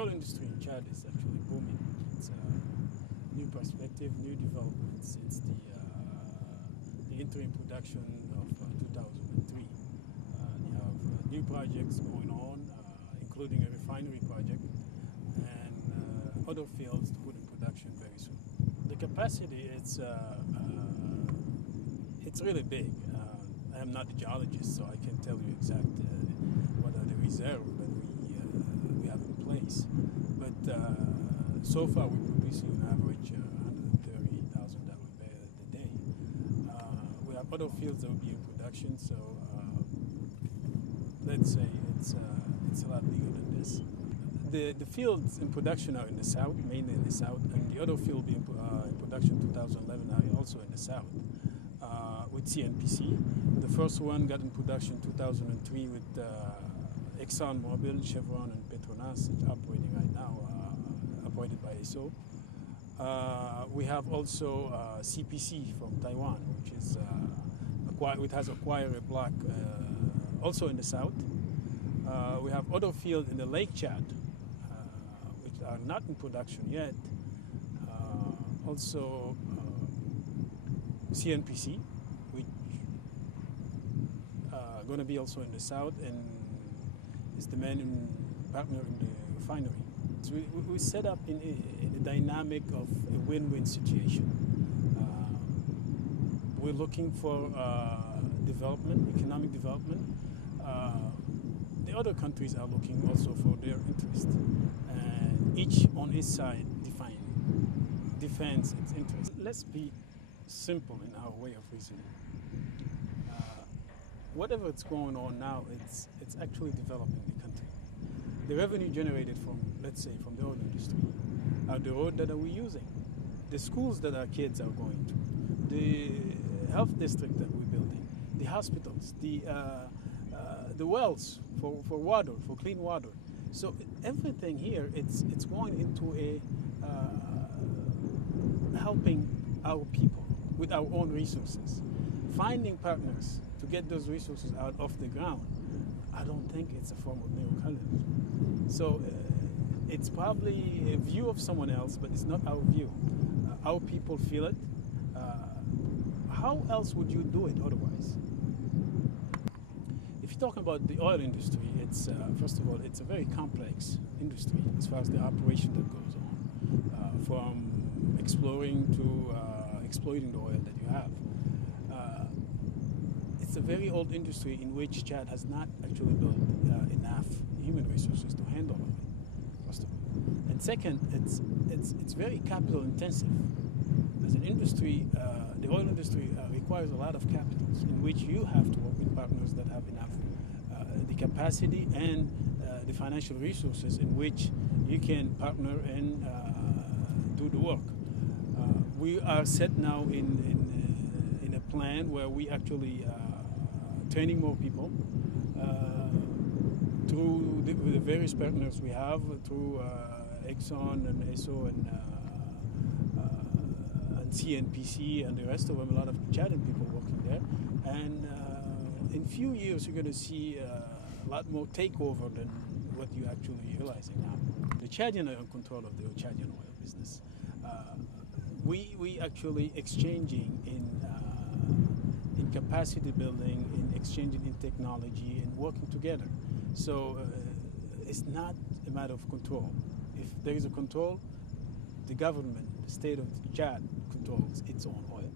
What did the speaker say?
oil industry in Chad is actually booming. It's a new perspective, new developments. It's the interim production of 2003. They have new projects going on, including a refinery project and other fields to put in production very soon. The capacity, it's really big. I am not a geologist, so I can't tell you exactly what are the reserves that we have in place. But so far we're producing an average 130,000 barrels a day. We have other fields that will be in production, so let's say it's a lot bigger than this. The fields in production are in the south, mainly in the south, and the other field being in production 2011 are also in the south. With CNPC. The first one got in production 2003 with ExxonMobil, Chevron, and Petronas. It's operating right now, operated by ESO. We have also CPC from Taiwan, which is which has acquired a block also in the south. We have other fields in the Lake Chad, which are not in production yet. Also CNPC, which going to be also in the south and is the main partner in the refinery. So we set up in a dynamic of a win-win situation. We're looking for development, economic development. The other countries are looking also for their interest, and each on its side defends its interest. Let's be simple in our way of reasoning. Whatever it's going on now, it's actually developing the country. The revenue generated from, let's say, from the oil industry are the road that are we using, the schools that our kids are going to, the health district that we're building, the hospitals, the wells for water, for clean water. So everything here, it's going into a helping our people with our own resources. Finding partners to get those resources out of the ground, I don't think it's a form of neocolonialism. So it's probably a view of someone else, but it's not our view. Our people feel it. How else would you do it otherwise? If you're talking about the oil industry, it's first of all, it's a very complex industry as far as the operation that goes on, from exploring to exploiting the oil that you have. It's a very old industry in which Chad has not actually built enough human resources to handle it, first of all. And second, it's very capital intensive. As an industry, the oil industry requires a lot of capitals in which you have to work with partners that have enough the capacity and the financial resources in which you can partner and do the work. We are set now in a plan where we actually training more people through the various partners we have, through Exxon and ESO and CNPC and the rest of them, a lot of Chadian people working there. And in a few years, you're going to see a lot more takeover than what you're actually realizing now. The Chadian are in control of the Chadian oil business. We actually exchanging in capacity building, in exchanging in technology, and working together. So it's not a matter of control. If there is a control, the government, the state of Chad, controls its own oil.